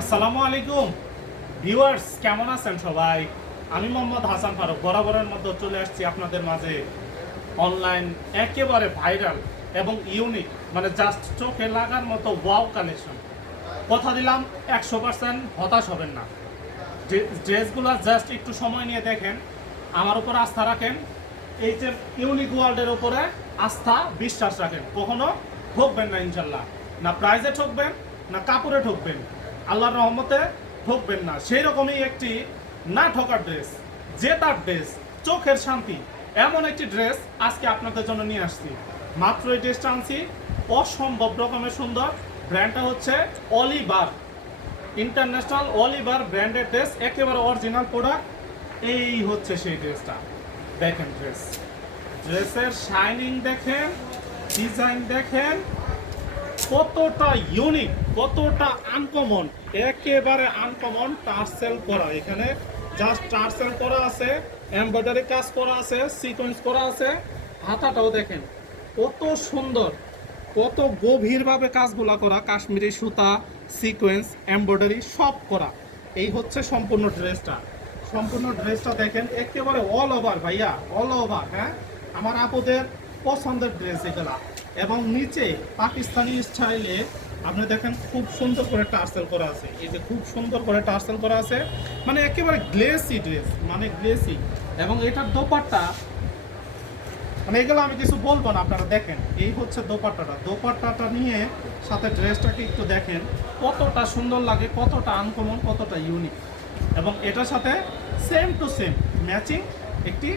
আসসালামু আলাইকুম ভিউয়ার্স, কেমন আছেন সবাই? আমি মোহাম্মদ হাসান ফারুক বরাবরের মতো চলে আসছি আপনাদের মাঝে। অনলাইন একেবারে ভাইরাল এবং ইউনিক, মানে জাস্ট চোখে লাগার মতো ওয়াও কালেকশন। কথা দিলাম 100% হতাশ হবেন না। ড্রেসগুলো জাস্ট একটু সময় নিয়ে দেখেন, আমার উপর আস্থা রাখেন, এই যে ইউনিক ওয়ার্ল্ডের উপরে আস্থা বিশ্বাস রাখেন, কখনো ঠকবেন না ইনশাল্লাহ। না প্রাইজে ঠকবেন, না কাপড়ে ঠকবেন, আল্লাহর রহমতে ঠকবেন না। সেই রকমই একটি না ঠকার ড্রেস, জেতার ড্রেস, চোখের শান্তি, এমন একটি ড্রেস আজকে আপনাদের জন্য নিয়ে আসছি। মাত্র এই ড্রেসটা আনছি, অসম্ভব রকমের সুন্দর। ব্র্যান্ডটা হচ্ছে অলিভার, ইন্টারন্যাশনাল অলিভার ব্র্যান্ডের ড্রেস, একেবারে অরিজিনাল প্রোডাক্ট। এই হচ্ছে সেই ড্রেসটা, দেখেন ড্রেসের শাইনিং দেখেন, ডিজাইন দেখেন, কতটা ইউনিক, কতটা আনকমন, একেবারে আনকমন। টার্সেল করা, এখানে জাস্ট টার্সেল করা আছে, এমব্রয়ডারি কাজ করা আছে, সিকোয়েন্স করা আছে। হাতাটাও দেখেন কত সুন্দর, কত গভীরভাবে কাজগুলা করা, কাশ্মীরি সুতা, সিকোয়েন্স, এমব্রয়ডারি সব করা। এই হচ্ছে সম্পূর্ণ ড্রেসটা। সম্পূর্ণ ড্রেসটা দেখেন, একেবারে অল ওভার ভাইয়া, অল ওভার। হ্যাঁ, আমার আপুদের পছন্দের ড্রেস এগুলা। এবং নিচে পাকিস্তানি স্টাইলে আপনি দেখেন খুব সুন্দর করে টার্সেল করা আছে, এই যে খুব সুন্দর করে টার্সেল করা আছে, মানে একেবারে গ্লেসি ড্রেস, মানে গ্লেসি। এবং এটার দোপাট্টা, মানে এগুলো আমি কিছু বলবো না, আপনারা দেখেন। এই হচ্ছে দোপাট্টাটা নিয়ে সাথে ড্রেসটাকে একটু দেখেন, কতটা সুন্দর লাগে, কতটা আনকমন, কতটা ইউনিক। এবং এটার সাথে সেম টু সেম ম্যাচিং একটি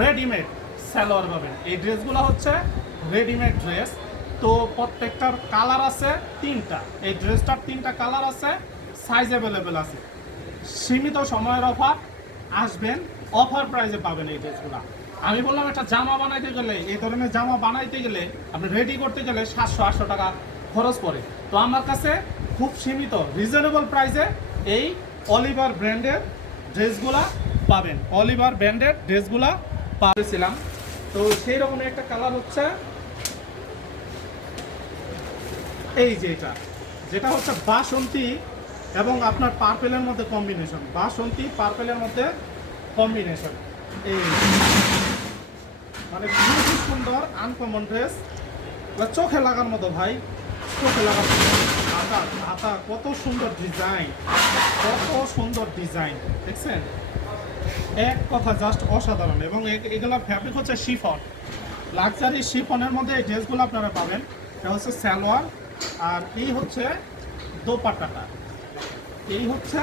রেডিমেড সালোয়ার পাবেন। এই ড্রেসগুলো হচ্ছে রেডিমেড ড্রেস। তো প্রত্যেকটার কালার আছে তিনটা, এই ড্রেসটার তিনটা কালার আছে, সাইজ অ্যাভেলেবেল আছে। সীমিত সময়ের অফার, আসবেন, অফার প্রাইসে পাবেন এই ড্রেসগুলো। আমি বললাম একটা জামা বানাইতে গেলে, এই ধরনের জামা বানাইতে গেলে, আপনি রেডি করতে গেলে 700-800 টাকা খরচ পড়ে। তো আমার কাছে খুব সীমিত রিজনেবল প্রাইসে এই অলিভার ব্র্যান্ডের ড্রেসগুলা পাবেন, অলিভার ব্র্যান্ডের ড্রেসগুলা পাবেছিলাম। তো সেই রকমের একটা কালার হচ্ছে এই যে এটা, যেটা হচ্ছে বাসন্তী এবং আপনার পার্পেলের মধ্যে কম্বিনেশন, বাসন্তী পার্পেলের মধ্যে কম্বিনেশন। এই মানে খুবই সুন্দর আনকমন ড্রেস, চোখে লাগার মতো ভাই, চোখে লাগার মতো। হাতা হাতা কত সুন্দর ডিজাইন, কত সুন্দর ডিজাইন দেখছেন, এক কথা জাস্ট অসাধারণ। এবং এগুলোর ফ্যাব্রিক হচ্ছে শিফন, লাক্সারি শিফনের মধ্যে এই ড্রেসগুলো আপনারা পাবেন। এটা হচ্ছে সালোয়ার, আর এই হচ্ছে দোপাট্টাটা, এই হচ্ছে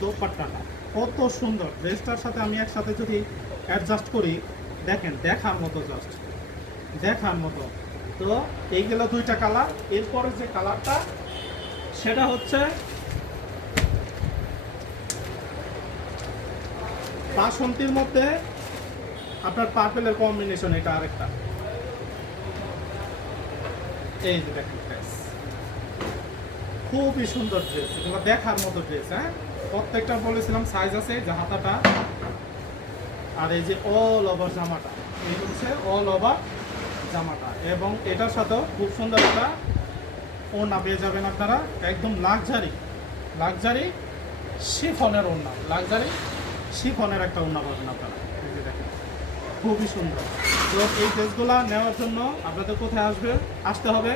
দোপাট্টাটা। কত সুন্দর ড্রেসটার সাথে আমি একসাথে যদি অ্যাডজাস্ট করি, দেখেন দেখার মতো, জাস্ট দেখার মতো। তো এইগুলো দুইটা কালার। এরপরে যে কালারটা, সেটা হচ্ছে বাসন্তীর মধ্যে আপনার পার্পেলের কম্বিনেশন, এটা আরেকটা। এই যে দেখেন ড্রেস, খুবই সুন্দর ড্রেস, এগুলো দেখার মতো ড্রেস। হ্যাঁ, প্রত্যেকটা বলেছিলাম সাইজ আছে, যে হাতাটা আর এই যে অল ওভার জামাটা, এই হচ্ছে অল ওভার জামাটা। এবং এটার সাথেও খুব সুন্দর একটা ওড়না পেয়ে যাবেন আপনারা, একদম লাক্সারি লাক্সারি শিফনের ওড়না, লাক্সারি শিফনের একটা ওড়না পাবেন আপনারা। এই যে দেখেন খুবই সুন্দর। তো এই ড্রেসগুলো নেওয়ার জন্য আপনাদের কোথায় আসতে হবে?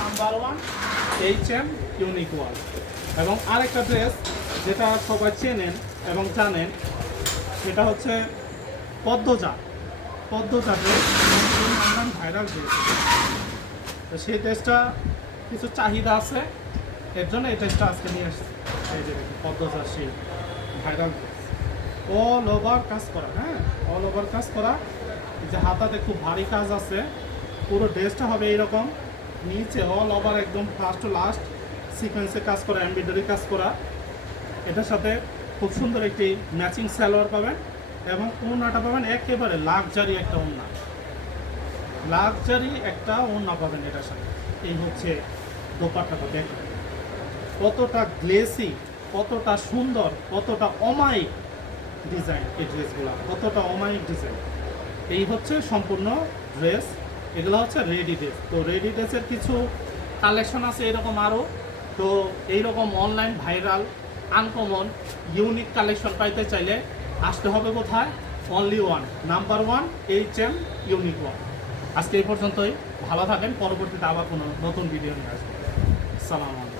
Number 1 HM unique world. এবং আরেকটা ড্রেস যেটা সবাই চেনেন এবং জানেন, সেটা হচ্ছে পদ্মজা ড্রেস, ভাইরাল ড্রেস। তো সেই ড্রেসটা কিছু চাহিদা আছে, এর জন্য এই ড্রেসটা আজকে নিয়ে আসছি। এই যে দেখুন পদ্মজা, সেই ভাইরাল ড্রেস, অল ওভার কাজ করা। হ্যাঁ, অল ওভার কাজ করা। এই যে হাতাতে খুব ভারী কাজ আছে, পুরো ড্রেসটা হবে এইরকম, নিচে অল ওভার একদম ফার্স্ট টু লাস্ট সিকোয়েন্সে কাজ করা, এমব্রয়ডারি কাজ করা। এটার সাথে খুব সুন্দর একটি ম্যাচিং সালোয়ার পাবেন, এবং ওড়নাটা পাবেন একেবারে লাক্সারি একটা ওড়না, লাক্সারি একটা ওড়না পাবেন এটার সাথে। এই হচ্ছে দোপাট্টাটা, দেখেন কতটা গ্লেসি, কতটা সুন্দর, কতটা অমায়িক ডিজাইন এই ড্রেসগুলো, কতটা অমায়িক ডিজাইন। এই হচ্ছে সম্পূর্ণ ড্রেস। এগুলো হচ্ছে রেডি ড্রেস। তো রেডি ড্রেসের কিছু কালেকশন আছে এরকম আরও, তো এইরকম online viral uncommon unique collection পাইতে চাইলে আসতে হবে কোথায়? Only one, number one, HM unique one. আজকে এই পর্যন্তই, ভালো থাকেন, পরবর্তীতে আবার কোনো নতুন ভিডিও নিয়ে আসবো। সালাম আলাইকুম।